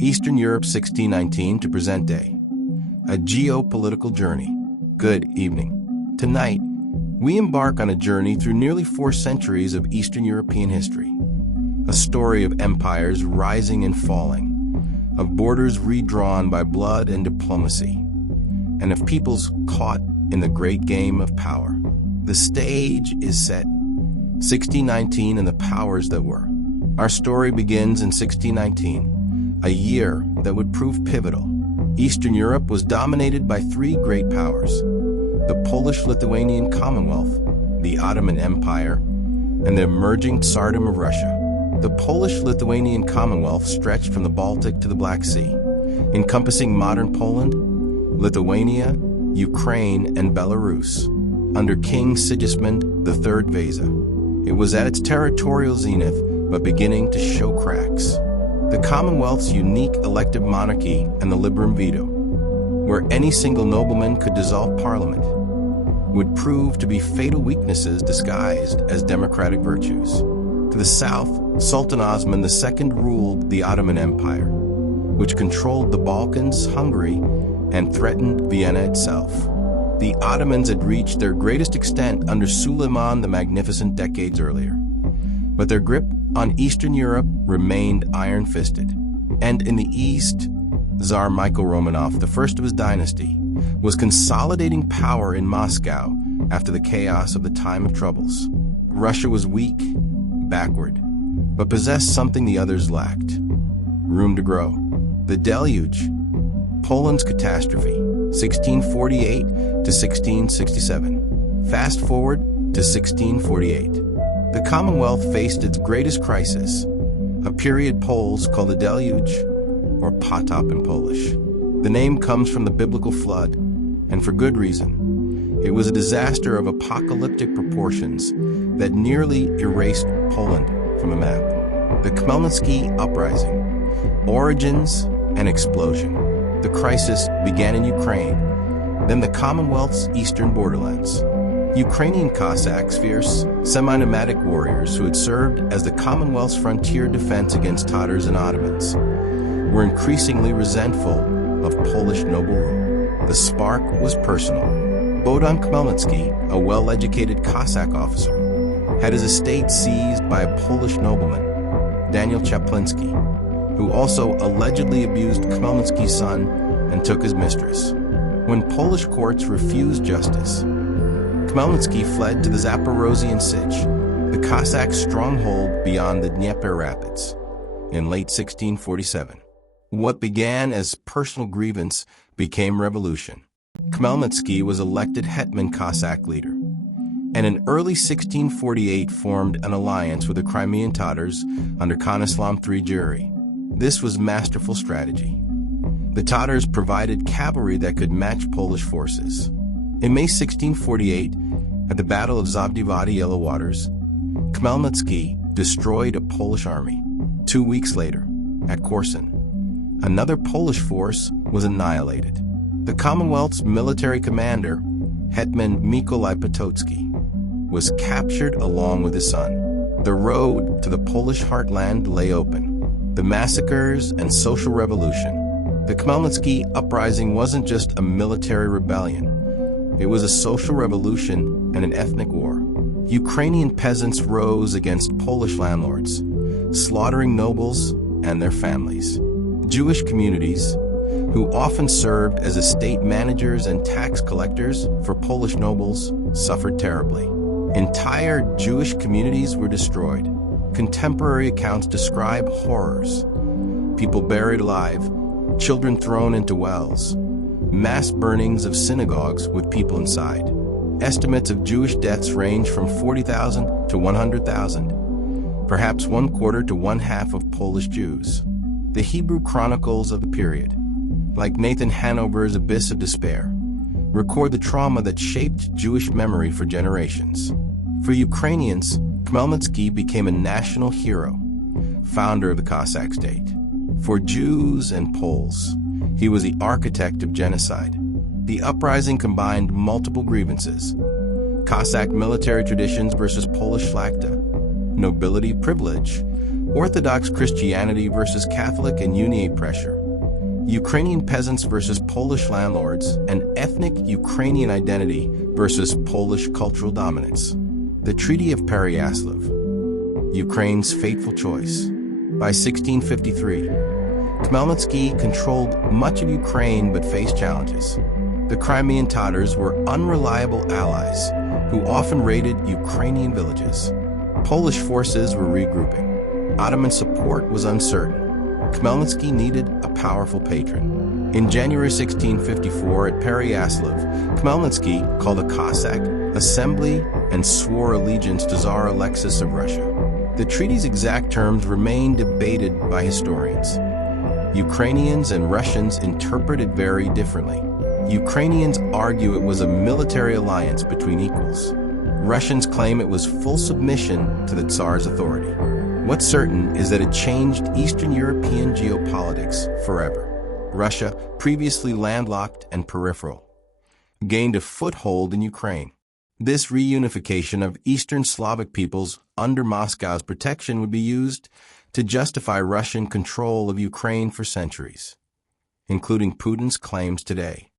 Eastern Europe 1619 to present day. A geopolitical journey. Good evening. Tonight, we embark on a journey through nearly 4 centuries of Eastern European history. A story of empires rising and falling, of borders redrawn by blood and diplomacy, and of peoples caught in the great game of power. The stage is set. 1619 and the powers that were. Our story begins in 1619, a year that would prove pivotal. Eastern Europe was dominated by 3 great powers: the Polish-Lithuanian Commonwealth, the Ottoman Empire, and the emerging Tsardom of Russia. The Polish-Lithuanian Commonwealth stretched from the Baltic to the Black Sea, encompassing modern Poland, Lithuania, Ukraine, and Belarus. Under King Sigismund III Vasa, it was at its territorial zenith, but beginning to show cracks. The Commonwealth's unique elective monarchy and the liberum veto, where any single nobleman could dissolve parliament, would prove to be fatal weaknesses disguised as democratic virtues. To the south, Sultan Osman II ruled the Ottoman Empire, which controlled the Balkans, Hungary, and threatened Vienna itself. The Ottomans had reached their greatest extent under Suleiman the Magnificent decades earlier, but their grip on Eastern Europe remained iron-fisted. And in the east, Tsar Michael Romanov, the first of his dynasty, was consolidating power in Moscow after the chaos of the time of troubles. Russia was weak, backward, but possessed something the others lacked: room to grow. The deluge, Poland's catastrophe, 1648 to 1667. Fast forward to 1648. The Commonwealth faced its greatest crisis, a period Poles call the deluge, or potop in Polish. The name comes from the biblical flood, and for good reason. It was a disaster of apocalyptic proportions that nearly erased Poland from a map. The Khmelnytsky Uprising, origins and explosion. The crisis began in Ukraine, then the Commonwealth's eastern borderlands. Ukrainian Cossacks, fierce, semi-nomadic warriors who had served as the Commonwealth's frontier defense against Tatars and Ottomans, were increasingly resentful of Polish noble rule. The spark was personal. Bohdan Khmelnytsky, a well-educated Cossack officer, had his estate seized by a Polish nobleman, Daniel Chaplinsky, who also allegedly abused Khmelnytsky's son and took his mistress. When Polish courts refused justice, Khmelnytsky fled to the Zaporozhian Sich, the Cossack stronghold beyond the Dnieper Rapids, in late 1647. What began as personal grievance became revolution. Khmelnytsky was elected Hetman Cossack leader, and in early 1648 formed an alliance with the Crimean Tatars under Khan Islam III Juri. This was masterful strategy. The Tatars provided cavalry that could match Polish forces. In May 1648, at the Battle of Zavdivady Yellow Waters, Khmelnytsky destroyed a Polish army. 2 weeks later, at Korsun, another Polish force was annihilated. The Commonwealth's military commander, Hetman Mikołaj Potocki, was captured along with his son. The road to the Polish heartland lay open. The massacres and social revolution. The Khmelnytsky uprising wasn't just a military rebellion. It was a social revolution and an ethnic war. Ukrainian peasants rose against Polish landlords, slaughtering nobles and their families. Jewish communities, who often served as estate managers and tax collectors for Polish nobles, suffered terribly. Entire Jewish communities were destroyed. Contemporary accounts describe horrors: people buried alive, children thrown into wells, mass burnings of synagogues with people inside. Estimates of Jewish deaths range from 40,000 to 100,000, perhaps 1/4 to 1/2 of Polish Jews. The Hebrew chronicles of the period, like Nathan Hanover's Abyss of Despair, record the trauma that shaped Jewish memory for generations. For Ukrainians, Khmelnytsky became a national hero, founder of the Cossack state. For Jews and Poles, he was the architect of genocide. The uprising combined multiple grievances: Cossack military traditions versus Polish szlachta, nobility privilege Orthodox Christianity versus Catholic and Uniate pressure, Ukrainian peasants versus Polish landlords, and ethnic Ukrainian identity versus Polish cultural dominance. The Treaty of Pereyaslav, Ukraine's fateful choice. By 1653, Khmelnytsky controlled much of Ukraine but faced challenges. The Crimean Tatars were unreliable allies who often raided Ukrainian villages. Polish forces were regrouping. Ottoman support was uncertain. Khmelnytsky needed a powerful patron. In January 1654 at Pereyaslav, Khmelnytsky called a Cossack assembly and swore allegiance to Tsar Alexis of Russia. The treaty's exact terms remain debated by historians. Ukrainians and Russians interpret it very differently. Ukrainians argue it was a military alliance between equals. Russians claim it was full submission to the Tsar's authority. What's certain is that it changed Eastern European geopolitics forever. Russia, previously landlocked and peripheral, gained a foothold in Ukraine. This reunification of Eastern Slavic peoples under Moscow's protection would be used to justify Russian control of Ukraine for centuries, including Putin's claims today.